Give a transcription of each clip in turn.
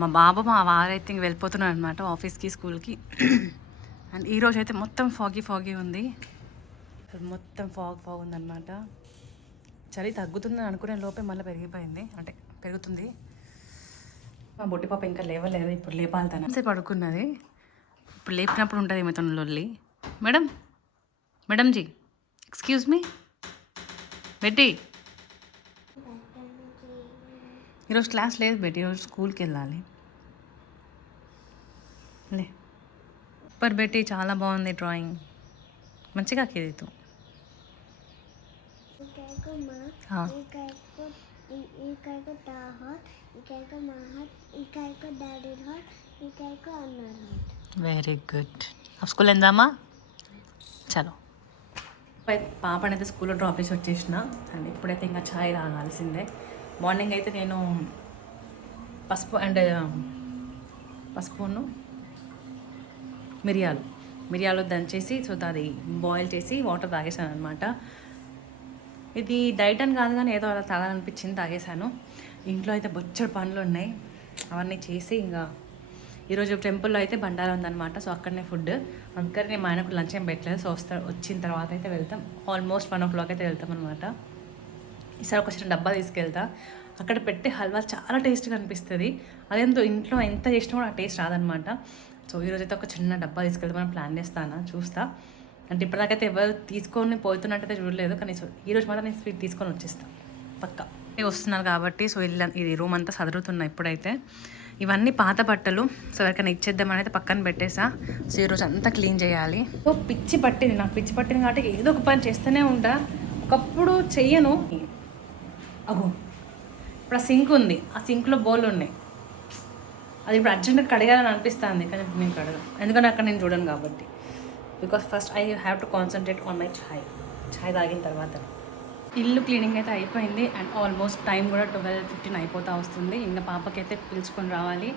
మా బాబు మా వారైతే ఇంక వెళ్ళిపోతున్నాడు అనమాట ఆఫీస్కి స్కూల్కి. అండ్ ఈరోజు అయితే మొత్తం ఫాగీ ఉంది, మొత్తం ఫాగ్ ఉందన్నమాట. చలి తగ్గుతుంది అనుకునే లోపే మళ్ళీ పెరిగిపోయింది, అంటే పెరుగుతుంది. మా బొట్టి పాప ఇంకా లేవలేదు, ఇప్పుడు లేపాలి. తన పడుకున్నది, ఇప్పుడు లేపినప్పుడు ఉంటుంది ఏమో తన లొల్లి. మేడం జీ ఎక్స్క్యూజ్ మీ బెట్టి, ఈరోజు క్లాస్ లేదు బెట్టి, ఈరోజు స్కూల్కి వెళ్ళాలి. లే సూపర్ బెట్టి, చాలా బాగుంది డ్రాయింగ్, మంచిగా కేదితూ. Very good. స్కూల్ ఎందామా చలో. పాపనైతే స్కూల్లో డ్రాప్ చేసి వచ్చేసిన. అండ్ ఇప్పుడైతే ఇంకా ఛాయ్ తాగాల్సిందే. మార్నింగ్ అయితే నేను పసుపును మిరియాలు దంచేసి సో అది బాయిల్ చేసి వాటర్ తాగేసాను అనమాట. ఇది డైట్ అని కాదు కానీ ఏదో అలా తాగాలనిపించింది, తాగేసాను. ఇంట్లో అయితే బొచ్చడి పనులు ఉన్నాయి, అవన్నీ చేసి ఇంకా ఈరోజు టెంపుల్లో అయితే బండారా ఉందన్నమాట. సో అక్కడనే ఫుడ్, అందుకని నేను మా ఆయనకు లంచ్ ఏం పెట్టలేదు. సో వచ్చిన తర్వాత అయితే వెళ్తాం, ఆల్మోస్ట్ 1 o'clock అయితే వెళ్తాం అనమాట. ఈసారి ఒక చిన్న డబ్బా తీసుకెళ్తా, అక్కడ పెట్టే హల్వా చాలా టేస్ట్గా అనిపిస్తుంది. అదేంతో ఇంట్లో ఎంత చేసినా కూడా ఆ టేస్ట్ రాదనమాట. సో ఈరోజు అయితే ఒక చిన్న డబ్బా తీసుకెళ్తామని ప్లాన్ చేస్తాను, చూస్తా. అంటే ఇప్పటిదాకైతే ఎవరు తీసుకొని పోతున్నట్టయితే చూడలేదు, కానీ సో ఈరోజు మాత్రం నేను స్వీట్ తీసుకొని వచ్చేస్తాను పక్కా. వస్తున్నారు కాబట్టి సో ఇది రూమ్ అంతా సదురుతున్నా ఇప్పుడైతే. ఇవన్నీ పాత బట్టలు, సో ఎవరికైనా ఇచ్చేద్దామని అయితే పక్కన పెట్టేసా. సో ఈరోజు అంతా క్లీన్ చేయాలి. సో నాకు పిచ్చి పట్టింది కాబట్టి ఏదో ఒక పని చేస్తూనే ఉంటా. ఒకప్పుడు చెయ్యను. అగో ఇప్పుడు ఆ సింక్ ఉంది, ఆ సింక్లో బౌల్ ఉన్నాయి, అది ఇప్పుడు అర్జెంట్గా కడగాలని అనిపిస్తుంది, కానీ ఇప్పుడు నేను కడగను, ఎందుకంటే అక్కడ నేను చూడను కాబట్టి. Because first I have to concentrate on my chai తాగిన తర్వాత. ఇల్లు క్లీనింగ్ అయితే అయిపోయింది అండ్ ఆల్మోస్ట్ టైం కూడా 12:15 అయిపోతూ వస్తుంది. ఇంకా పాపకి అయితే పిలుచుకొని రావాలి.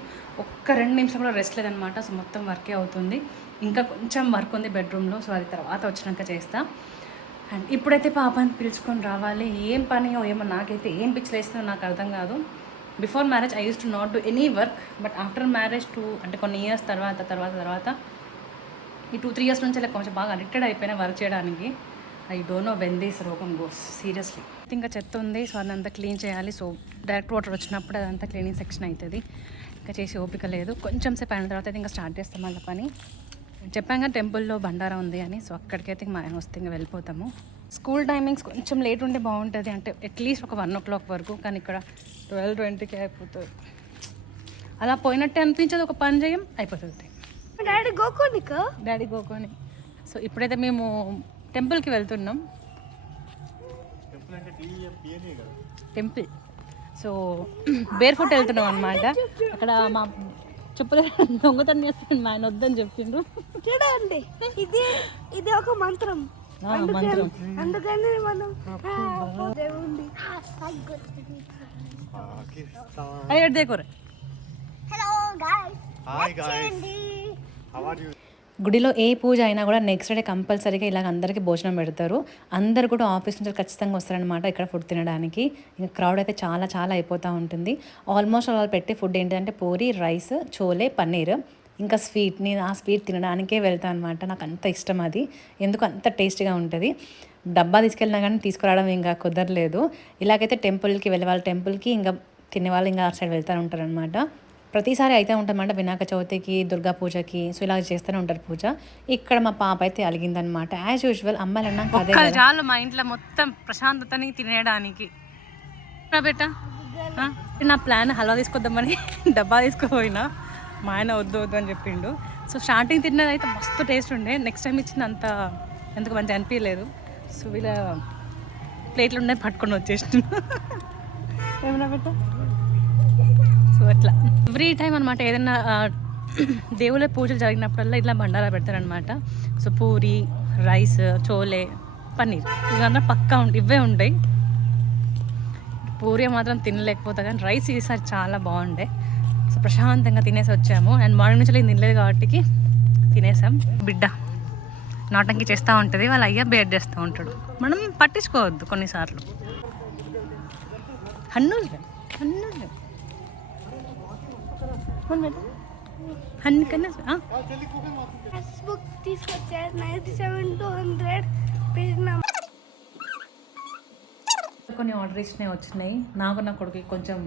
ఒక్క 2 నిమిషం కూడా రెస్ట్ లేదనమాట. సో మొత్తం వర్కే అవుతుంది. ఇంకా కొంచెం వర్క్ ఉంది బెడ్రూమ్లో, సో అది తర్వాత వచ్చినాక చేస్తా. అండ్ ఇప్పుడైతే పాపని పిలుచుకొని రావాలి. ఏం పని ఏమో నాకైతే ఏం పిచ్చిలేస్తుందో నాకు అర్థం కాదు. Before marriage I use to not do any work, but after marriage అంటే కొన్ని ఇయర్స్ తర్వాత ఈ 2-3 years నుంచి కొంచెం బాగా అడిక్టెడ్ అయిపోయినా వర్క్ చేయడానికి. I don't know when this రోగం గోస్ సీరియస్లీ. ఇంకా చెత్త ఉంది, సో అదంతా క్లీన్ చేయాలి. సో డైరెక్ట్ వాటర్ వచ్చినప్పుడు అదంతా క్లీనింగ్ సెక్షన్ అవుతుంది. ఇంకా చేసి ఓపిక లేదు. కొంచెం సేపు అయిన తర్వాత అయితే ఇంకా స్టార్ట్ చేస్తాం మళ్ళీ పని. చెప్పాం కదా టెంపుల్లో బండారా ఉంది అని, సో అక్కడికైతే మా ఆయన వస్తే ఇంకా వెళ్ళిపోతాము. స్కూల్ టైమింగ్స్ కొంచెం లేట్ ఉంటే బాగుంటుంది, అంటే అట్లీస్ట్ ఒక 1 o'clock వరకు, కానీ ఇక్కడ 12:20కి అయిపోతుంది. అలా పోయినట్టే అనిపించదు, ఒక పని చేయం అయిపోతుంది. డాడీ గోకోని. సో ఇప్పుడైతే మేము టెంపుల్కి వెళ్తున్నాం. టెంపుల్ సో బేర్ ఫుట్ వెళ్తున్నాం అనమాట. అక్కడ మా చెప్పులు దొంగతనం చేస్తాను, మా ఆయన వద్దని చెప్పిండ్రు. చూడండి, ఇది ఒక మంత్రం. అందుకని మనం గుడిలో ఏ పూజ అయినా కూడా నెక్స్ట్ డే కంపల్సరీగా ఇలాగ అందరికీ భోజనం పెడతారు. అందరు కూడా ఆఫీస్ నుంచి ఖచ్చితంగా వస్తారనమాట ఇక్కడ ఫుడ్ తినడానికి. ఇంకా క్రౌడ్ అయితే చాలా అయిపోతూ ఉంటుంది. ఆల్మోస్ట్ వాళ్ళు పెట్టే ఫుడ్ ఏంటంటే పూరి, రైస్, చోలే, పన్నీర్, ఇంకా స్వీట్. నేను ఆ స్వీట్ తినడానికే వెళ్తాను అనమాట. నాకు అంత ఇష్టం అది, ఎందుకు అంత టేస్టీగా ఉంటుంది. డబ్బా తీసుకెళ్ళినా కానీ తీసుకురావడం ఇంకా కుదరలేదు. ఇలాగైతే టెంపుల్కి వెళ్ళే వాళ్ళు టెంపుల్కి, ఇంకా తినేవాళ్ళు ఇంకా ఆ సైడ్ వెళ్తూ ఉంటారనమాట. ప్రతిసారి అయితే ఉంటామన్నమాట, వినాయక చవితికి, దుర్గా పూజకి, సో ఇలా చేస్తూనే ఉంటారు పూజ. ఇక్కడ మా పాప అయితే అలిగిందనమాట. యాజ్ యూజువల్ అమ్మాయిలు అన్నాక అదే చాలు మా ఇంట్లో మొత్తం ప్రశాంతతని తినేయడానికి. బేట నా ప్లాన్ హల్వా తీసుకొద్దామని డబ్బా తీసుకుపోయినా, మా ఆయన వద్దు అని చెప్పిండు. సో స్టార్టింగ్ తిన్నది అయితే మస్తు టేస్ట్ ఉండే, నెక్స్ట్ టైం ఇచ్చింది అంత ఎందుకు మంచిగా అనిపించలేదు. సో ఇలా ప్లేట్లు ఉన్నాయి పట్టుకొని వచ్చేసిన ఏమన్నా బేట. సో అట్లా ఎవ్రీ టైం అనమాట, ఏదైనా దేవుళ్ళ పూజలు జరిగినప్పుడల్లా ఇట్లా బండారా పెడతారనమాట. సో పూరి, రైస్, చోలే, పన్నీర్ ఇవన్నీ పక్కా ఇవే ఉంటాయి. పూరి మాత్రం తినలేకపోతా, కానీ రైస్ ఈసారి చాలా బాగుండే. సో ప్రశాంతంగా తినేసి వచ్చాము. అండ్ మార్నింగ్ నుంచి నేను తినలేదు కాబట్టి తినేసాం. బిడ్డ నాటంకి చేస్తూ ఉంటుంది, వాళ్ళ అయ్య బేర్ చేస్తూ ఉంటాడు. మనం పట్టించుకోవద్దు కొన్నిసార్లు. హన్ను అందుకన్నా టెక్స్ట్ బుక్ తీసుకొచ్చారు 97 to 100 పేజ్ నెంబర్. కొన్ని ఆర్డర్ ఇచ్చినవి వచ్చినాయి. నాకు నా కొడుకు కొంచెం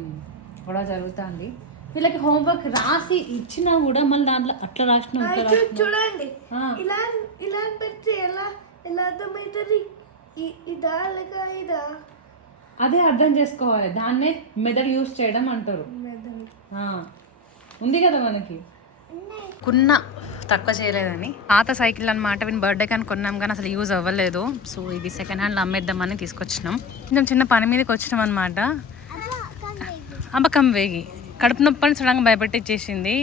గొడవ జరుగుతుంది. వీళ్ళకి హోంవర్క్ రాసి ఇచ్చినా కూడా మళ్ళీ దాంట్లో అట్లా రాసిన చూడండి ఇలా ఇలా పెడితే ఎలా ఎలా అర్థమవుతుంది? ఇదా లేక ఇదా? అదే అర్థం చేసుకోవాలి. దాన్నే మెథడ్ యూజ్ చేయడం అంటారు. ఉంది కదా మనకి. తక్కువ చేయలేదని పాత సైకిల్ అనమాట. వీని బర్త్డే కానీ కొన్నాం కానీ అసలు యూజ్ అవ్వలేదు. సో ఇది సెకండ్ హ్యాండ్లో అమ్మేద్దామని తీసుకొచ్చినాం. కొంచెం చిన్న పని మీదకి వచ్చినాం అనమాట. అమ్మకం వేగి కడుపు నొప్పని సడన్గా భయపెట్టిచ్చేసింది.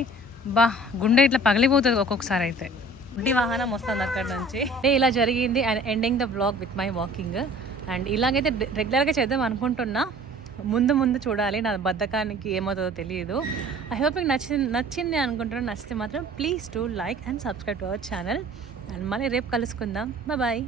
బా గుండె ఇట్లా పగిలిపోతుంది ఒక్కొక్కసారి. అయితే గుడ్డి వాహనం వస్తుంది అక్కడ నుంచి. ఇలా జరిగింది. And ending the blog with my walking. And ఇలాగైతే రెగ్యులర్గా చేద్దాం అనుకుంటున్నా. ముందు చూడాలి. నా బద్ధకానికి ఏమవుతుందో తెలియదు. ఐ హోప్ మీకు నచ్చింది అనుకుంటున్నాను. నచ్చితే మాత్రం please to like and subscribe to our channel. And మళ్ళీ రేపు కలుసుకుందాం. బాయ్.